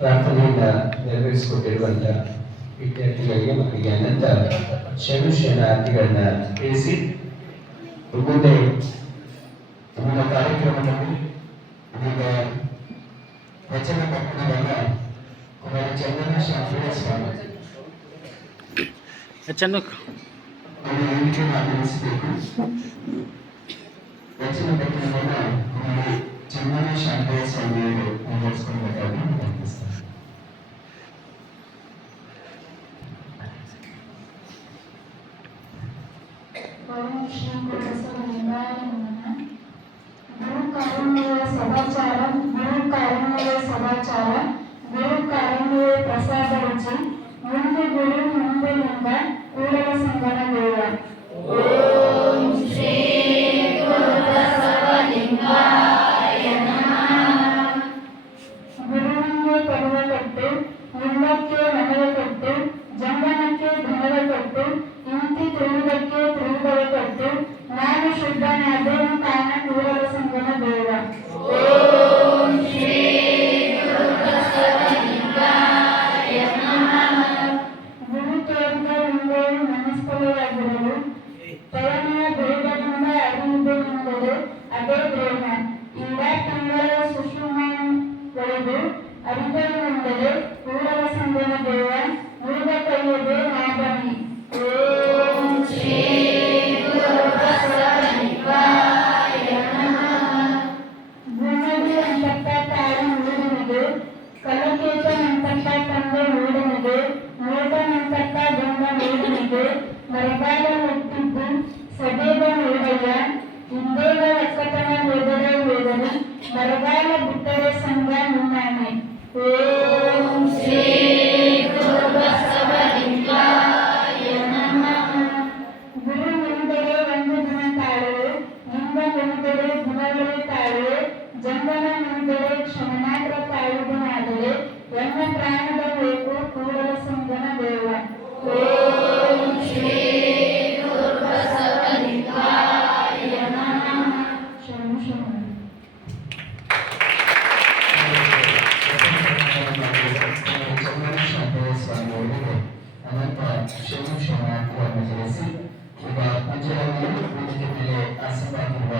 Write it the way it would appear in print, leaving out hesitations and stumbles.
ಪ್ರಾರ್ಥನೆಯಿಂದ ನೆರವೇರಿಸಿಕೊಟ್ಟಿರುವಂಥ ವಿದ್ಯಾರ್ಥಿಗಳಿಗೆ ಮಕ್ಕಳಿಗೆ ಅನಂತ ಶರಣಾರ್ಥಿಗಳನ್ನ ತಿಳಿಸಿ ಮುಂದೆ ನಮ್ಮ ಕಾರ್ಯಕ್ರಮದಲ್ಲಿ ಈಗ ವಚನ ಪಠಣವನ್ನ ಕುಮಾರ ಚಂದನ ಶಾಸ್ತ್ರೀಯ ಸ್ವಾಮಿ ಹೇಳಿಕೆ ಆಗಮಿಸಬೇಕು. ವಚನ ಪಠಣವನ್ನ ಕುಮಾರ ಚಂದನ ಶಾಸ್ತ್ರೀಯ ಸ್ವಾಮಿಯವರು ನಿರ್ವಹಿಸಿಕೊಳ್ಬೇಕಾಗಿ ವಿನಂತಿಸ್ತಾರೆ. ಸದಾಚಾರ ಗುರು ಕಾರುಣ್ಯವೇ ಪ್ರಸಾದ ರುಚಿ ಮುಂದೆ ಗುರು ಮುಂದೆ ಲಿಂಗ ಕೂಡಲ ಸಂಗಮ ದೇವ. ಓಂ ಶ್ರೀ ಗುರುವಿಗೆ ಪದವ ಕೊಟ್ಟು ಲಿಂಗಕ್ಕೆ ಮನವ ಕೊಟ್ಟು ಜಂಗಮಕ್ಕೆ ಧನವ ಕೊಟ್ಟು ಇಂತಿ ತಿಳಿದಕ್ಕೆ ತಿಳಿದವ ಕೊಟ್ಟು ನಾನು ಶುದ್ಧನಾದೇನು ಕಾರಣ ಕೂಡಲ ಸಂಗಮ ದೇವ. ಓಂ ಶ್ರೀ ಗುರು ತೋರಿದ ಲಿಂಗವು ಮನಸ್ಥಳವಾಗಿರಲು ತವನೆಯ ಬೇಗದಿಂದ ಅರಿಯುವುದೆಂದರೆ ಅದೇ ಪ್ರೇಮ. ಈಗ ತಿಂಗಳ ಸುಷುಮಗಳಿಗೂ ಅರಿತವೆಂದರೆ ಕೂಡಲ ಸಂಗಮ ದೇವ ಮುರಿದ ಕೈಯದೆ ನಾಬನಿ. ಓಂ ಶ್ರೀ ಗುಣದಿ ಅಂತಕ್ಕ ತಾಯಿ ಮೂಡನಿಗೆ ಕಲಕೇಶನಂತಕ್ಕ ತಂದೆ ಮೂಡನಿಗೆ ಮೂಟನಂತಕ್ಕ ಗಂಡ ಮೂಡನಿಗೆ ಮರಗಾಲ ಹುಟ್ಟಿದ್ದು ಸದೇವ ಮೂಡಯ್ಯ ಇಂದೇವ ಒಕ್ಕತನ ಹೋದರೆ ಹೋದರೆ ಮರಗಾಲ ಬಿಟ್ಟರೆ ಸಂಘ ಮುನ್ನಾಣೆ. ಓಂ ಶ್ರೀ ಗುರು ಎಂದರೆ ಒಂದು ಗುಣ ತಾಳುವೆ ಲಿಂಗ ಎಂದರೆ ಗುಣಗಳೇ ತಾಳುವೆ ಜಂಗಮ ಎಂದರೆ ಕ್ಷಮನಾತ್ರ ತಾಳುಗುಣಾದರೆ ಎನ್ನ ಪ್ರಾಣದ ಬೇಕು ಕೂಡಲ ಸಂಗಮ ದೇವ. ಓಂ ಶ್ರೀ ಚಂದನ ಶಾಸ್ತ್ರೀಯ ಸ್ವಾಮಿಯವರಿಗೆ ಅನಂತ ಶರಣಾರ್ಥಿಗಳನ್ನು ತಿಳಿಸಿ ಈಗ ಪೂಜ್ಯರ ಮೇಲೆ ವೇದಿಕೆ ಮೇಲೆ ಆಸೀನರಾಗಿರುವ